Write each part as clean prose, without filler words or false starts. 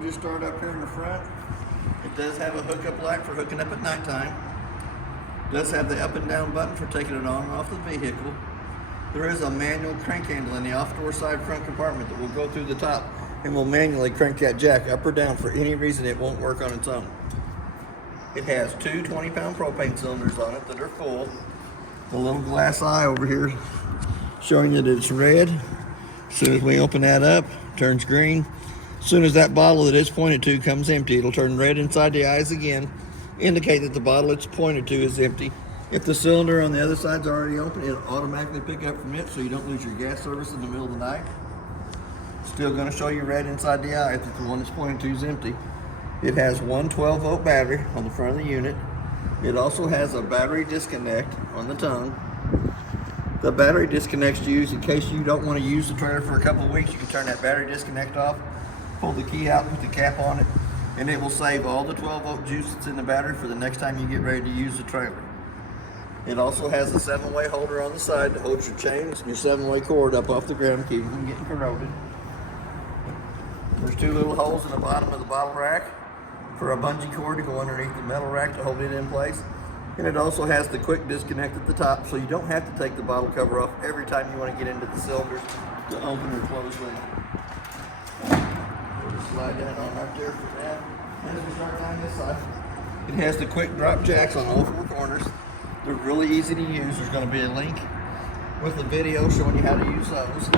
we'll just start up here in the front. It does have a hookup light for hooking up at nighttime. It does have the up and down button for taking it on and off the vehicle. There is a manual crank handle in the off-door side front compartment that will go through the top and will manually crank that jack up or down. For any reason it won't work on its own. It has two 20-pound propane cylinders on it that are full. The little glass eye over here showing that it's red. As soon as we open that up, it turns green. As soon as that bottle that it's pointed to comes empty, it'll turn red inside the eyes again, indicate that the bottle it's pointed to is empty. If the cylinder on the other side's already open, it'll automatically pick up from it so you don't lose your gas service in the middle of the night. Still going to show you red inside the eye if the one it's pointed to is empty. It has one 12-volt battery on the front of the unit. It also has a battery disconnect on the tongue. The battery disconnect's used in case you don't want to use the trailer for a couple of weeks. You can turn that battery disconnect off, pull the key out, put the cap on it, and it will save all the 12-volt juice that's in the battery for the next time you get ready to use the trailer. It also has a 7-way holder on the side that holds your chains and your 7-way cord up off the ground, keeping them from getting corroded. There's two little holes in the bottom of the bottle rack for a bungee cord to go underneath the metal rack to hold it in place. And it also has the quick disconnect at the top, so you don't have to take the bottle cover off every time you want to get into the cylinder to open or close them. We'll just slide that on right there for that. As we start down this side, it has the quick drop jacks on all four corners. They're really easy to use. There's going to be a link with the video showing you how to use those.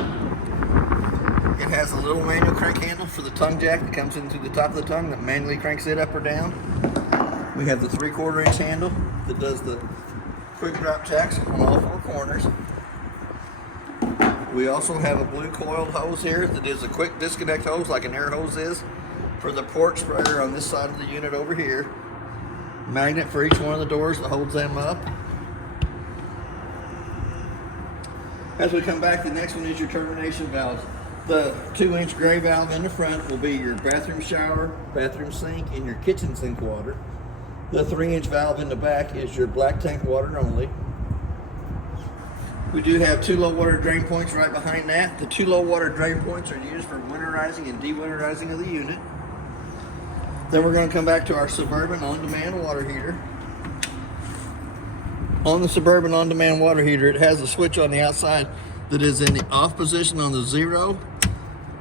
It has a little manual crank handle for the tongue jack that comes in through the top of the tongue that manually cranks it up or down. We have the 3/4 inch handle that does the quick drop jacks on all four corners. We also have a blue coiled hose here that is a quick disconnect hose like an air hose is for the port sprayer on this side of the unit over here. Magnet for each one of the doors that holds them up. As we come back, the next one is your termination valves. The 2-inch gray valve in the front will be your bathroom shower, bathroom sink, and your kitchen sink water. The 3-inch valve in the back is your black tank water only. We do have two low water drain points right behind that. The two low water drain points are used for winterizing and dewinterizing of the unit. Then we're going to come back to our Suburban on-demand water heater. On the Suburban on-demand water heater, it has a switch on the outside that is in the off position on the 0.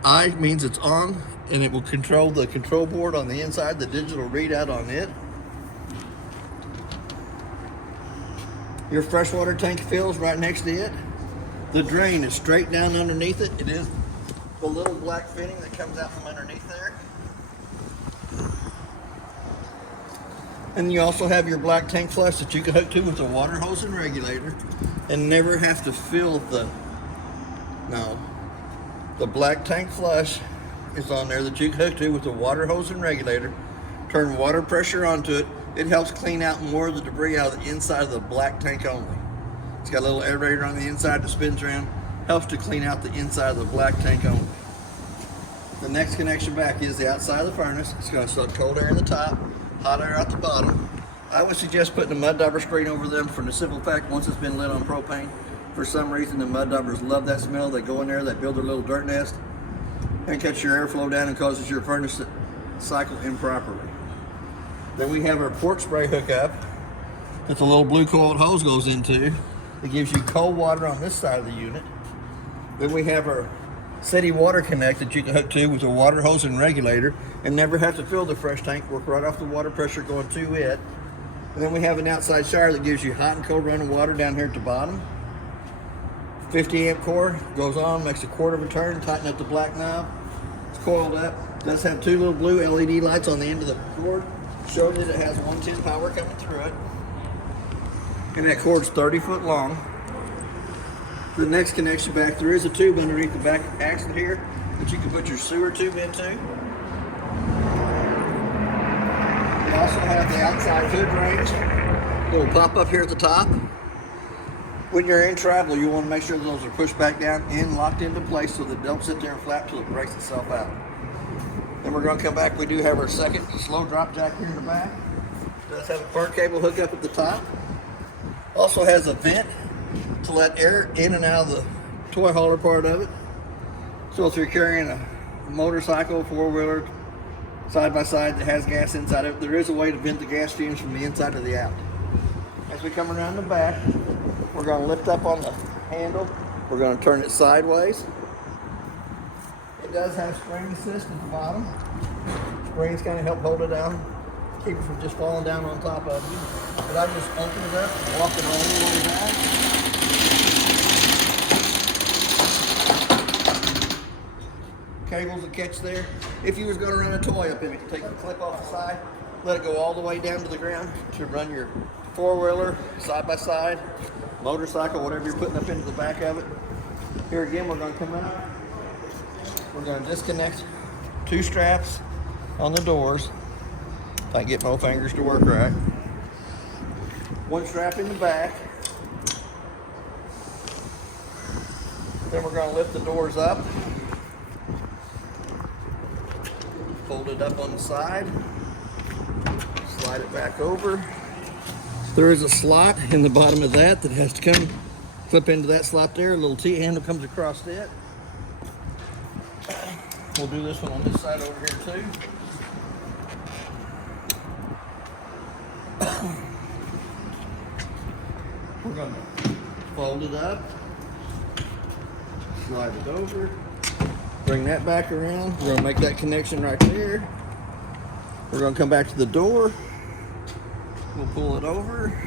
I means it's on, and it will control the control board on the inside, the digital readout on it. Your freshwater tank fills right next to it. The drain is straight down underneath it. It is the little black fitting that comes out from underneath there. And you also have your black tank flush that you can hook to with a water hose and regulator and never have to fill the black tank flush is on there that you can hook to with a water hose and regulator. Turn water pressure onto it. It helps clean out more of the debris out of the inside of the black tank only. It's got a little aerator on the inside that spins around. Helps to clean out the inside of the black tank only. The next connection back is the outside of the furnace. It's going to suck cold air in the top, hot air out the bottom. I would suggest putting a mud dauber screen over them for the simple fact once it's been lit on propane. For some reason the mud daubers love that smell. They go in there, they build their little dirt nest and cuts your airflow down and causes your furnace to cycle improperly. Then we have our port spray hookup that the little blue coiled hose goes into. It gives you cold water on this side of the unit. Then we have our city water connect that you can hook to with a water hose and regulator and never have to fill the fresh tank, work right off the water pressure going to it. And then we have an outside shower that gives you hot and cold running water down here at the bottom. 50 amp core goes on, makes a quarter of a turn, tighten up the black knob. It's coiled up. It does have two little blue LED lights on the end of the cord, showing that it has 110 power coming through it. And that cord's 30 foot long. The next connection back, there is a tube underneath the back axle here that you can put your sewer tube into. We also have the outside hood range. Little pop up here at the top. When you're in travel, you want to make sure that those are pushed back down and locked into place so that they don't sit there and flap till it breaks itself out. Then we're going to come back. We do have our second slow drop jack here in the back. It does have a part cable hookup at the top. Also has a vent to let air in and out of the toy hauler part of it. So if you're carrying a motorcycle, four-wheeler, side by side that has gas inside of it. There is a way to vent the gas fumes from the inside to the out. As we come around the back, we're going to lift up on the handle. We're going to turn it sideways. It does have spring assist at the bottom. Springs kind of help hold it down, keep it from just falling down on top of you. But I just open it up and walk it all the way back. Cables that catch there. If you was going to run a toy up in it, take the clip off the side, let it go all the way down to the ground to run your four-wheeler, side-by-side, motorcycle, whatever you're putting up into the back of it. Here again, we're going to come out. We're going to disconnect 2 straps on the doors. If I can get my fingers to work right. 1 strap in the back. Then we're going to lift the doors up. Fold it up on the side. Slide it back over. There is a slot in the bottom of that has to come clip into that slot there. A little T-handle comes across it. We'll do this one on this side over here too. We're going to fold it up, slide it over, bring that back around. We're going to make that connection right there. We're going to come back to the door. We'll pull it over,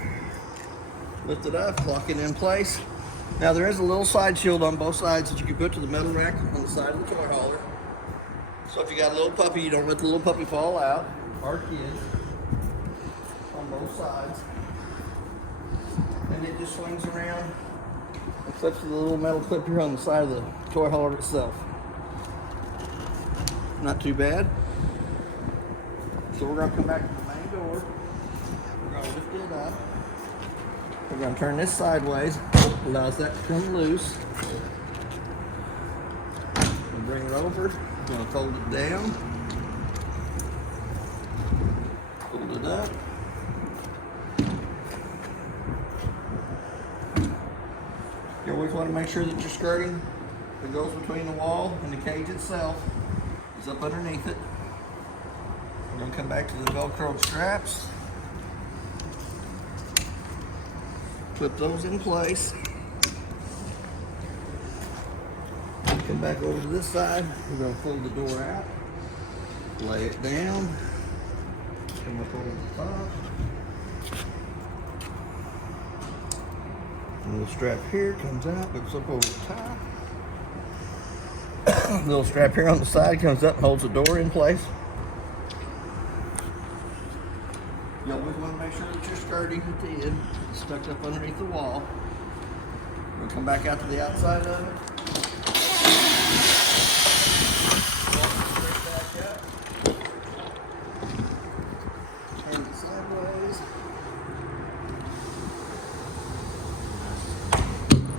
lift it up, lock it in place. Now there is a little side shield on both sides that you can put to the metal rack on the side of the toy hauler. So if you got a little puppy, you don't let the little puppy fall out, or kids, on both sides. And it just swings around and clips to the little metal clip here on the side of the toy hauler itself. Not too bad. So we're going to come back to the main door. We're going to lift it up. We're going to turn this sideways. Allows that to come loose. We'll bring it over. We're going to fold it down. Fold it up. You always want to make sure that your skirting that goes between the wall and the cage itself is up underneath it. We're going to come back to the Velcro straps. Clip those in place. Come back over to this side. We're going to fold the door out. Lay it down. Come up over the top. Little strap here comes out, goes up over the top. Little strap here on the side comes up and holds the door in place. You always want to make sure that your skirting at the end is stuck up underneath the wall. We'll come back out to the outside of it. Back up. Turn it sideways.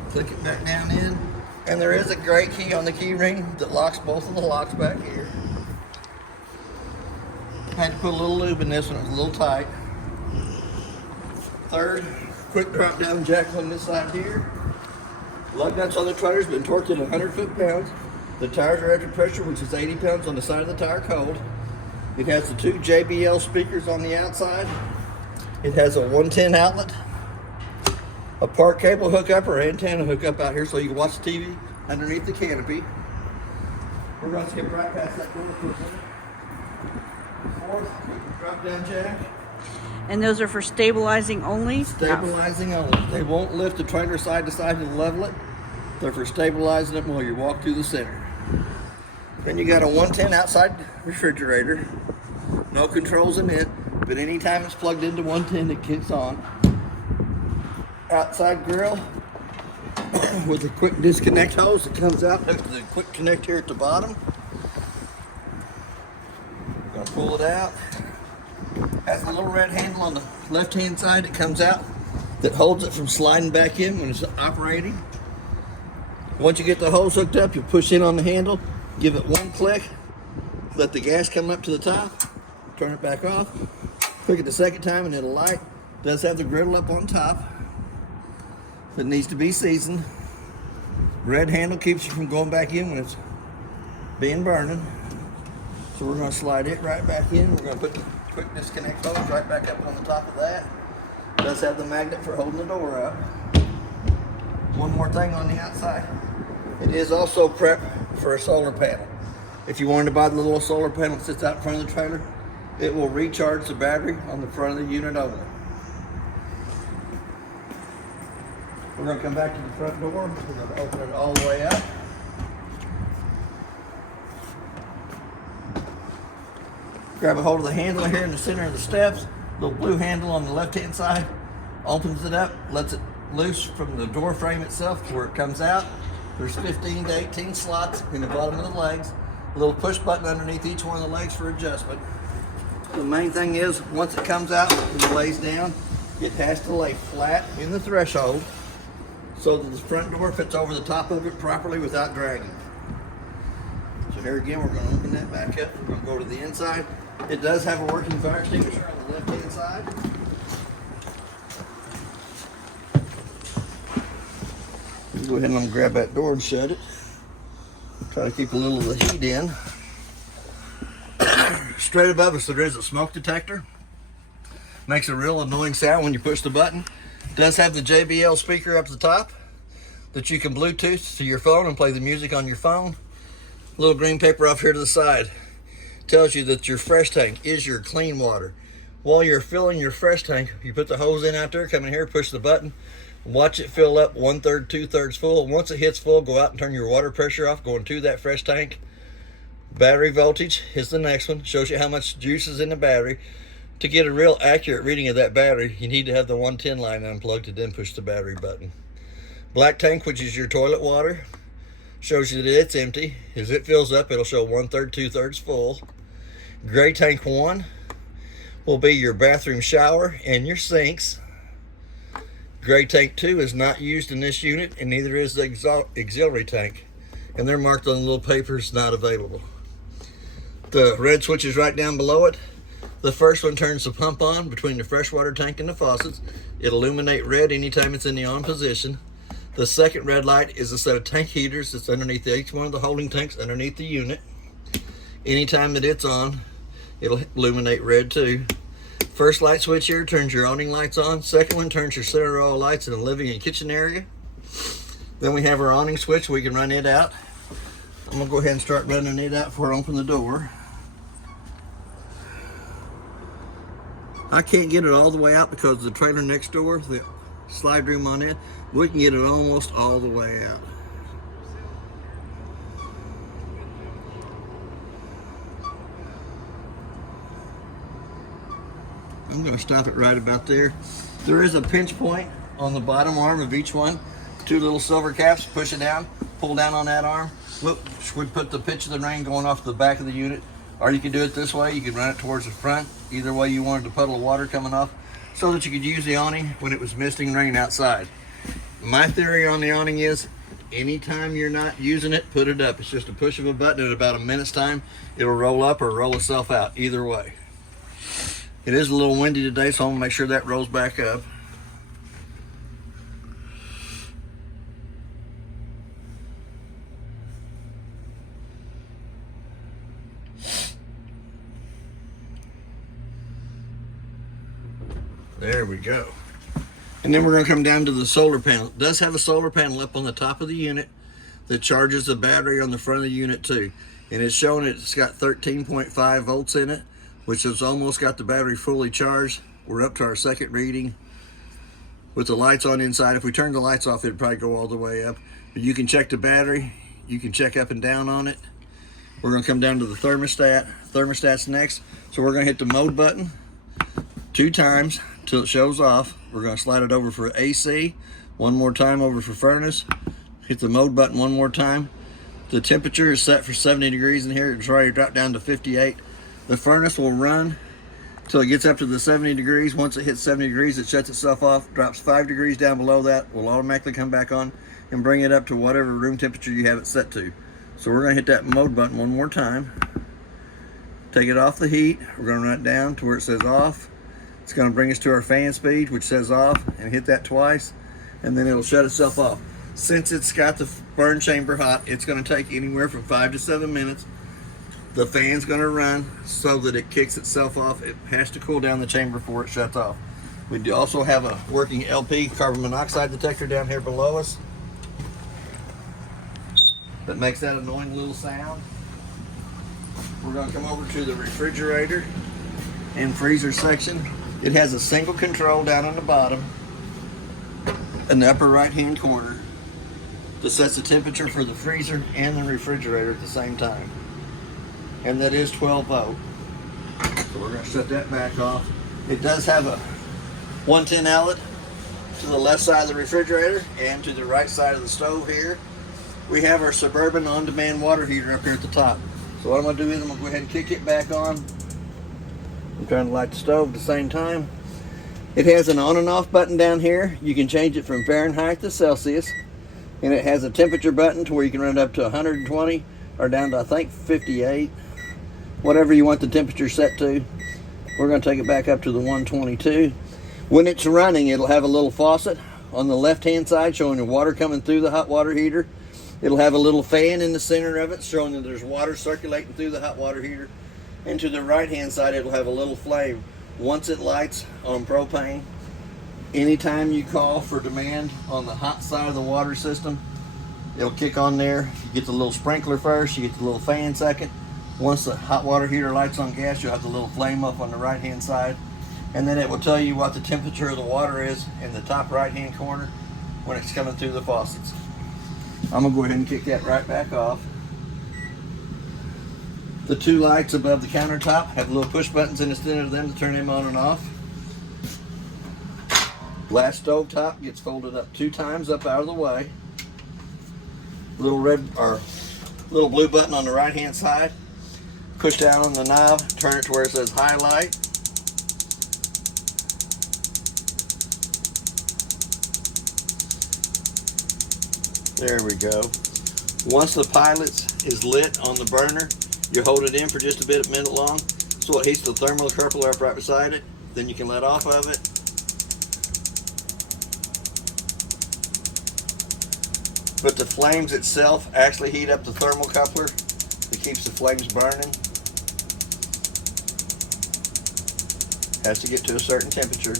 Click it back down in. And there is a great key on the key ring that locks both of the locks back here. Had to put a little lube in this one, it was a little tight. Third, quick drop down jack on this side here. Lug nuts on the trailer's been torqued at 100 foot-pounds. The tires are at pressure, which is 80 pounds on the side of the tire cold. It has the 2 JBL speakers on the outside. It has a 110 outlet, a park cable hookup or antenna hookup out here so you can watch the TV underneath the canopy. We're going to skip right past that door. Fourth, drop down jack. And those are for stabilizing only? Stabilizing only. They won't lift the trailer side to side to level it. They're for stabilizing it while you walk through the center. Then you got a 110 outside refrigerator. No controls in it, but anytime it's plugged into 110, it kicks on. Outside grill with a quick disconnect hose that comes out next to the quick connect here at the bottom. Gonna pull it out. Has a little red handle on the left hand side that comes out that holds it from sliding back in when it's operating. Once you get the hose hooked up, you push in on the handle, give it 1 click, let the gas come up to the top, turn it back off, click it the second time and it'll light. It does have the griddle up on top. It needs to be seasoned. Red handle keeps you from going back in when it's being burning. So we're going to slide it right back in. We're going to put the quick disconnect hose right back up on the top of that. It does have the magnet for holding the door up. One more thing on the outside. It is also prepped for a solar panel. If you wanted to buy the little solar panel that sits out in front of the trailer, it will recharge the battery on the front of the unit only. We're going to come back to the front door. We're going to open it all the way up. Grab a hold of the handle here in the center of the steps. Little blue handle on the left-hand side. Opens it up, lets it loose from the door frame itself to where it comes out. There's 15 to 18 slots in the bottom of the legs. A little push button underneath each one of the legs for adjustment. The main thing is, once it comes out and it lays down, it has to lay flat in the threshold so that the front door fits over the top of it properly without dragging. So here again, we're going to open that back up. We're going to go to the inside. It does have a working fire extinguisher on the left-hand side. Go ahead and grab that door and shut it. Try to keep a little of the heat in. Straight above us there is a smoke detector. Makes a real annoying sound when you push the button. Does have the JBL speaker up the top that you can Bluetooth to your phone and play the music on your phone. Little green paper off here to the side tells you that your fresh tank is your clean water. While you're filling your fresh tank, you put the hose in out there, come in here, push the button, watch it fill up 1/3, 2/3 full. Once it hits full, go out and turn your water pressure off, going to that fresh tank. Battery voltage is the next one. Shows you how much juice is in the battery. To get a real accurate reading of that battery, you need to have the 110 line unplugged and then push the battery button. Black tank, which is your toilet water, shows you that it's empty. As it fills up, it'll show 1/3, 2/3 full. Gray tank 1 will be your bathroom shower and your sinks. Gray tank 2 is not used in this unit, and neither is the auxiliary tank. And they're marked on the little papers, not available. The red switch is right down below it. The first one turns the pump on between the freshwater tank and the faucets. It'll illuminate red anytime it's in the on position. The second red light is a set of tank heaters that's underneath each one of the holding tanks underneath the unit. Anytime that it's on, it'll illuminate red too. First light switch here turns your awning lights on. Second one turns your center row lights in the living and kitchen area. Then we have our awning switch. We can run it out. I'm gonna go ahead and start running it out before I open the door. I can't get it all the way out because the trailer next door, the slide room on it, we can get it almost all the way out. I'm going to stop it right about there. There is a pinch point on the bottom arm of each one. 2 little silver caps, push it down, pull down on that arm. Look, we put the pitch of the rain going off the back of the unit. Or you can do it this way, you can run it towards the front. Either way you wanted a puddle of water coming off so that you could use the awning when it was misting rain outside. My theory on the awning is anytime you're not using it, put it up. It's just a push of a button. In about a minute's time, it'll roll up or roll itself out, either way. It is a little windy today, so I'm gonna make sure that rolls back up. There we go. And then we're going to come down to the solar panel. It does have a solar panel up on the top of the unit that charges the battery on the front of the unit too. And it's showing it's got 13.5 volts in it, which has almost got the battery fully charged. We're up to our second reading with the lights on inside. If we turn the lights off, it'd probably go all the way up. But you can check the battery. You can check up and down on it. We're going to come down to the thermostat. Thermostat's next. So we're going to hit the mode button 2 times till it shows off. We're going to slide it over for AC, 1 more time over for furnace. Hit the mode button 1 more time. The temperature is set for 70 degrees in here. It's already dropped down to 58. The furnace will run till it gets up to the 70 degrees. Once it hits 70 degrees, it shuts itself off, drops 5 degrees down below that, will automatically come back on and bring it up to whatever room temperature you have it set to. So we're going to hit that mode button 1 more time. Take it off the heat. We're going to run it down to where it says off. It's going to bring us to our fan speed, which says off, and hit that twice, and then it'll shut itself off. Since it's got the burn chamber hot, it's going to take anywhere from 5 to 7 minutes The fan's going to run so that it kicks itself off. It has to cool down the chamber before it shuts off. We do also have a working LP carbon monoxide detector down here below us that makes that annoying little sound. We're going to come over to the refrigerator and freezer section. It has a single control down on the bottom in the upper right hand corner that sets the temperature for the freezer and the refrigerator at the same time. And that is 12 volt. So we're going to shut that back off. It does have a 110 outlet to the left side of the refrigerator and to the right side of the stove here. We have our Suburban on-demand water heater up here at the top. So what I'm going to do is I'm going to go ahead and kick it back on. I'm trying to light the stove at the same time. It has an on and off button down here. You can change it from Fahrenheit to Celsius. And it has a temperature button to where you can run it up to 120 or down to I think 58. Whatever you want the temperature set to. We're going to take it back up to the 122. When it's running, it'll have a little faucet on the left hand side showing the water coming through the hot water heater. It'll have a little fan in the center of it showing that there's water circulating through the hot water heater. And to the right hand side, it'll have a little flame. Once it lights on propane, anytime you call for demand on the hot side of the water system, it'll kick on there. You get the little sprinkler first, you get the little fan second. Once the hot water heater lights on gas, you'll have the little flame up on the right hand side. And then it will tell you what the temperature of the water is in the top right hand corner when it's coming through the faucets. I'm going to go ahead and kick that right back off. The two lights above the countertop have little push buttons in the center of them to turn them on and off. Glass stove top gets folded up 2 times up out of the way. Little red or little blue button on the right hand side. Push down on the knob, turn it to where it says highlight. There we go. Once the pilot is lit on the burner, you hold it in for just a minute long, so it heats the thermocouple up right beside it. Then you can let off of it. But the flames itself actually heat up the thermocoupler. It keeps the flames burning. Has to get to a certain temperature.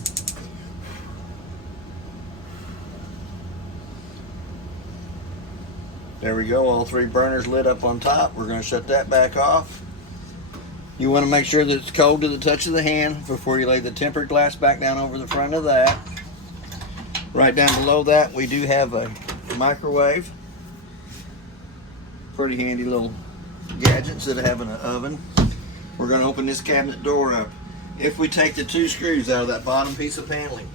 There we go, all 3 burners lit up on top. We're going to shut that back off. You want to make sure that it's cold to the touch of the hand before you lay the tempered glass back down over the front of that. Right down below that, we do have a microwave. Pretty handy little gadget instead of having an oven. We're going to open this cabinet door up. If we take the 2 screws out of that bottom piece of paneling,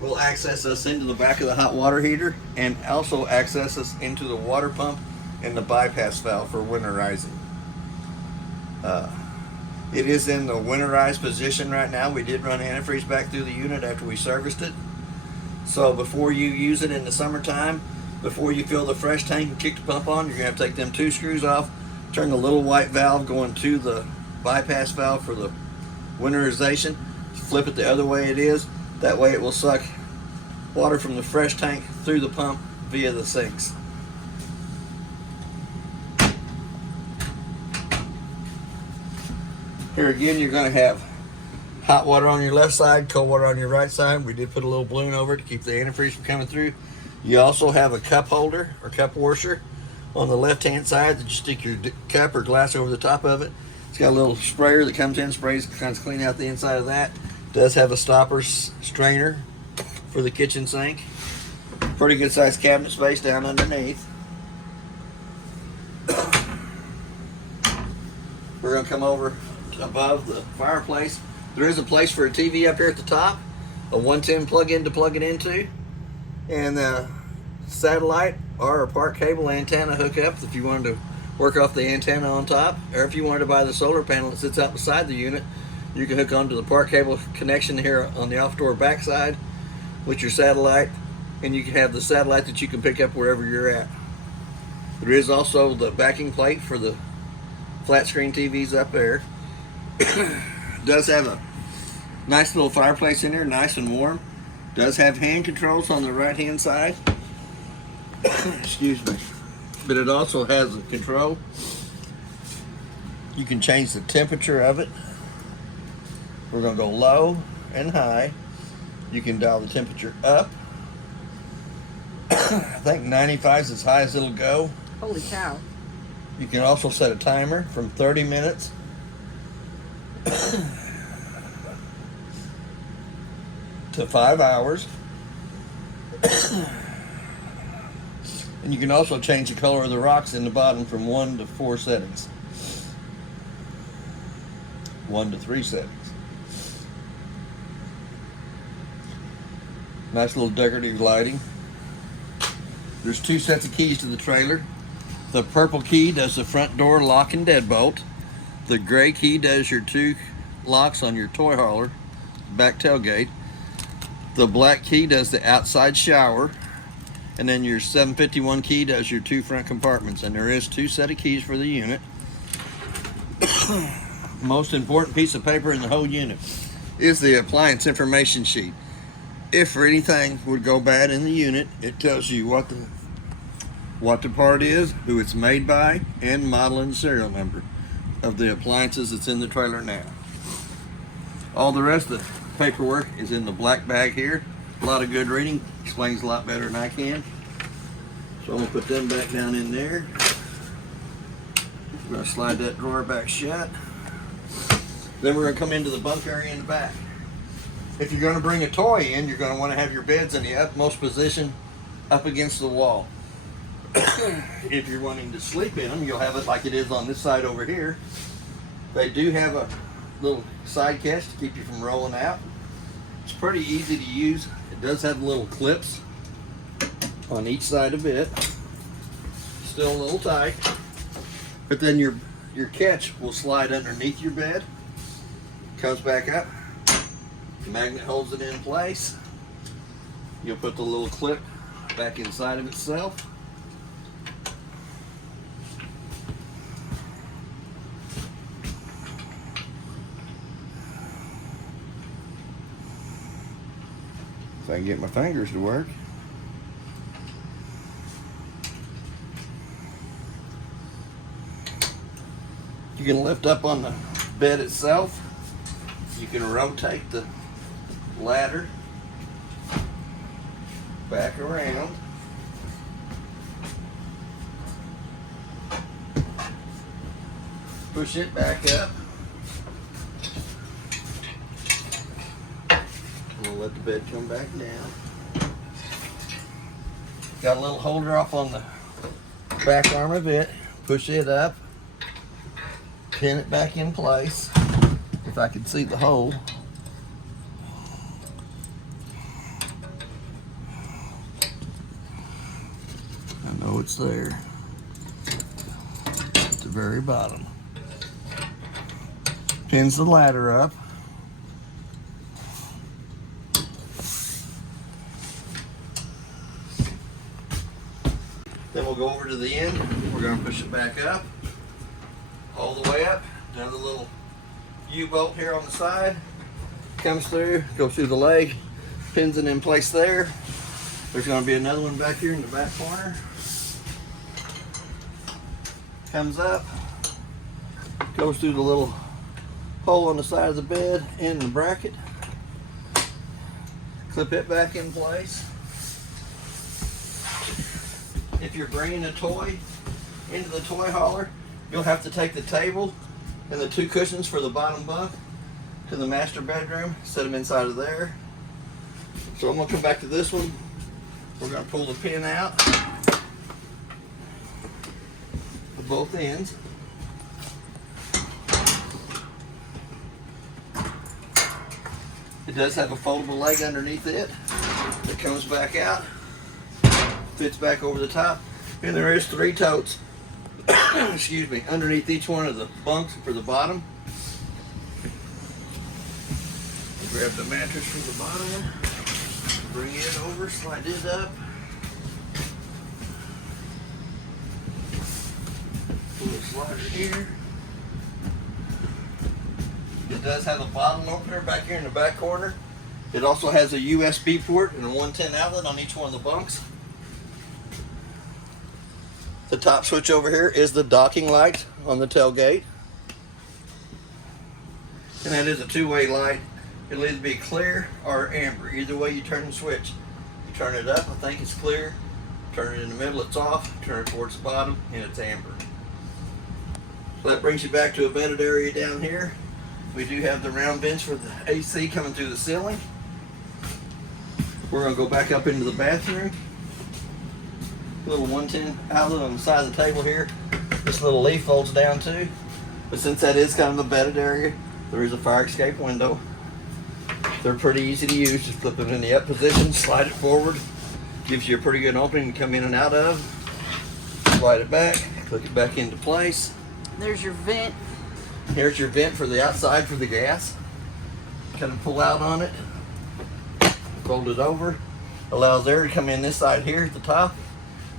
will access us into the back of the hot water heater and also access us into the water pump and the bypass valve for winterizing. It is in the winterized position right now. We did run antifreeze back through the unit after we serviced it. So before you use it in the summertime, before you fill the fresh tank and kick the pump on, you're going to have to take them 2 screws off, turn the little white valve going to the bypass valve for the winterization, flip it the other way it is. That way it will suck water from the fresh tank through the pump via the sinks. Here again, you're going to have hot water on your left side, cold water on your right side. We did put a little balloon over it to keep the antifreeze from coming through. You also have a cup holder or cup washer on the left hand side that you stick your cup or glass over the top of it. It's got a little sprayer that comes in, sprays, kind of clean out the inside of that. It does have a stopper strainer for the kitchen sink. Pretty good sized cabinet space down underneath. We're going to come over above the fireplace. There is a place for a TV up here at the top, a 110 plug-in to plug it into, and a satellite or a park cable antenna hookup if you wanted to work off the antenna on top, or if you wanted to buy the solar panel that sits out beside the unit, you can hook onto the park cable connection here on the off-door backside with your satellite, and you can have the satellite that you can pick up wherever you're at. There is also the backing plate for the flat screen TVs up there. Does have a nice little fireplace in there, nice and warm. Does have hand controls on the right hand side. Excuse me. But it also has a control You can change the temperature of it. We're going to go low and high. You can dial the temperature up. I think 95 is as high as it'll go. Holy cow. You can also set a timer from 30 minutes to 5 hours. And you can also change the color of the rocks in the bottom from 1 to 4 settings. 1 to 3 settings. Nice little decorative lighting. There's 2 sets of keys to the trailer. The purple key does the front door lock and deadbolt. The gray key does your 2 locks on your toy hauler, back tailgate. The black key does the outside shower. And then your 751 key does your 2 front compartments. And there is 2 set of keys for the unit. Most important piece of paper in the whole unit is the appliance information sheet. If anything would go bad in the unit, it tells you what the part is, who it's made by, and model and serial number of the appliances that's in the trailer now. All the rest of the paperwork is in the black bag here. A lot of good reading, explains a lot better than I can. So I'm gonna put them back down in there. We're gonna slide that drawer back shut. Then we're gonna come into the bunk area in the back. If you're gonna bring a toy in, you're gonna wanna have your beds in the utmost position up against the wall. If you're wanting to sleep in them, you'll have it like it is on this side over here. They do have a little side catch to keep you from rolling out. It's pretty easy to use. It does have little clips on each side of it. Still a little tight. But then your catch will slide underneath your bed. Comes back up. The magnet holds it in place. You'll put the little clip back inside of itself. If I can get my fingers to work. You can lift up on the bed itself. You can rotate the ladder back around. Push it back up. We'll let the bed come back down. Got a little holder off on the back arm of it. Push it up. Pin it back in place. If I could see the hole. I know it's there. At the very bottom. Pins the ladder up. Then we'll go over to the end. We're going to push it back up. All the way up. Another little U-bolt here on the side. Comes through, goes through the leg, pins it in place there. There's going to be another one back here in the back corner. Comes up, goes through the little hole on the side of the bed in the bracket. Clip it back in place. If you're bringing a toy into the toy hauler, you'll have to take the table and the 2 cushions for the bottom bunk to the master bedroom, set them inside of there. So I'm going to come back to this one. We're going to pull the pin out of both ends. It does have a foldable leg underneath it that comes back out, fits back over the top, and there is 3 totes excuse me, underneath each one of the bunks for the bottom. Grab the mattress from the bottom, bring it over, slide it up. Pull the slider here. It does have a bottom opener back here in the back corner. It also has a USB port and a 110 outlet on each one of the bunks. The top switch over here is the docking light on the tailgate. And that is a two-way light. It'll either be clear or amber. Either way you turn the switch. You turn it up, I think it's clear. Turn it in the middle, it's off. Turn it towards the bottom, and it's amber. So that brings you back to a bedded area down here. We do have the round vents for the AC coming through the ceiling. We're going to go back up into the bathroom. Little 110 outlet on the side of the table here. This little leaf folds down too. But since that is kind of a bedded area, there is a fire escape window. They're pretty easy to use. Just flip it in the up position, slide it forward. Gives you a pretty good opening to come in and out of. Slide it back, click it back into place. There's your vent. Here's your vent for the outside for the gas. Kind of pull out on it. Fold it over. Allows air to come in this side here at the top.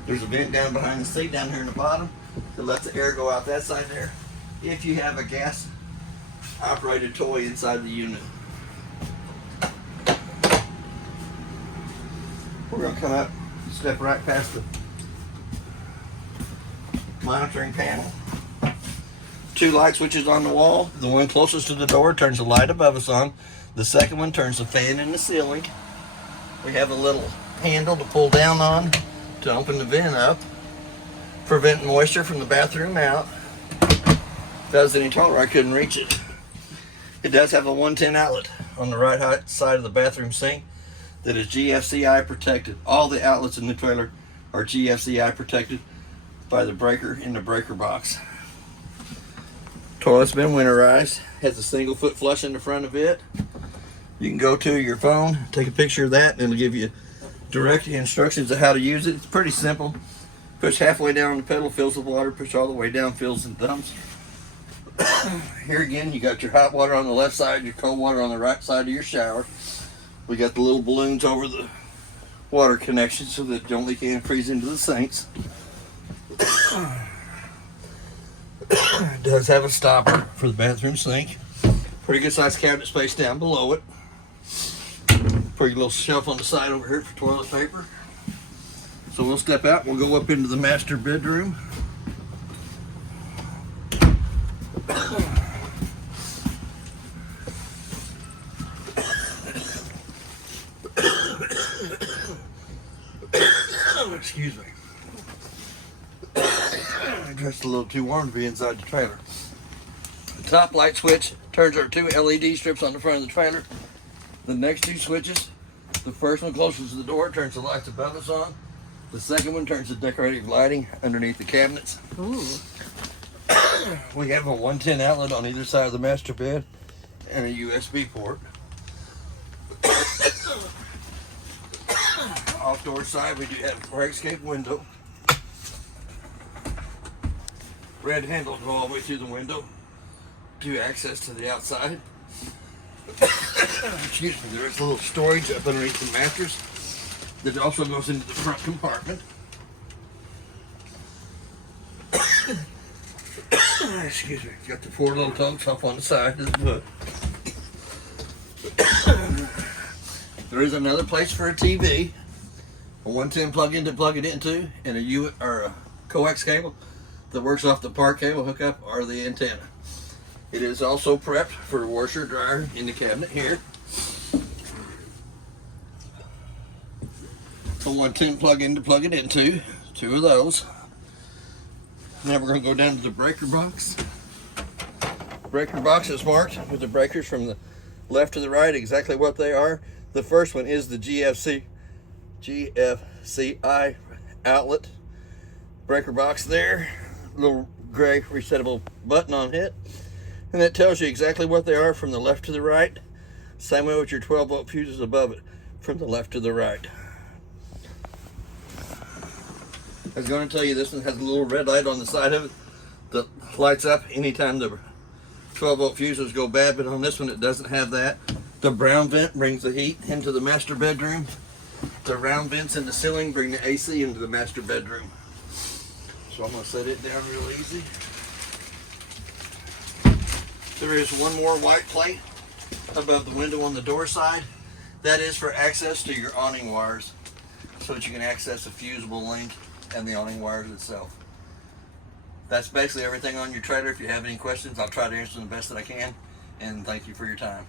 There's a vent down behind the seat down here in the bottom that lets the air go out that side there if you have a gas operated toy inside the unit. We're going to come up, step right past the monitoring panel. Two light switches on the wall. The one closest to the door turns the light above us on. The second one turns the fan in the ceiling. We have a little handle to pull down on to open the vent up, prevent moisture from the bathroom out. If that was any taller, I couldn't reach it. It does have a 110 outlet on the right side of the bathroom sink that is GFCI protected. All the outlets in the trailer are GFCI protected by the breaker in the breaker box. Toilet's been winterized, has a single foot flush in the front of it. You can go to your phone, take a picture of that, and it'll give you direct instructions of how to use it. It's pretty simple. Push halfway down on the pedal, fills with water. Push all the way down, fills and dumps. Here again, you got your hot water on the left side, your cold water on the right side of your shower. We got the little balloons over the water connection so that you don't leak and freeze into the sinks. It does have a stopper for the bathroom sink. Pretty good sized cabinet space down below it. Pretty little shelf on the side over here for toilet paper. So we'll step out, we'll go up into the master bedroom. Excuse me. Just a little too warm to be inside the trailer. The top light switch turns our two LED strips on the front of the trailer. The next two switches, the first one closest to the door turns the lights above us on. The second one turns the decorative lighting underneath the cabinets. Ooh. We have a 110 outlet on either side of the master bed and a USB port. Off door side, we do have a fire escape window. Red handle go all the way through the window to access to the outside. Excuse me, there is a little storage up underneath the mattress that also goes into the front compartment. Excuse me, got the four little totes up on the side of the foot. There is another place for a TV, a 110 plug-in to plug it into, and a coax cable that works off the park cable hookup or the antenna. It is also prepped for a washer dryer in the cabinet here. A 110 plug-in to plug it into, two of those. Now we're going to go down to the breaker box. Breaker box is marked with the breakers from the left to the right, exactly what they are. The first one is the GFCI outlet breaker box there. Little gray resettable button on it. And that tells you exactly what they are from the left to the right. Same way with your 12-volt fuses above it, from the left to the right. I was going to tell you this one has a little red light on the side of it that lights up anytime the 12-volt fuses go bad, but on this one it doesn't have that. The brown vent brings the heat into the master bedroom. The round vents in the ceiling bring the AC into the master bedroom. So I'm going to set it down real easy. There is one more white plate above the window on the door side. That is for access to your awning wires, so that you can access the fusible link and the awning wires itself. That's basically everything on your trailer. If you have any questions, I'll try to answer them the best that I can. and thank you for your time.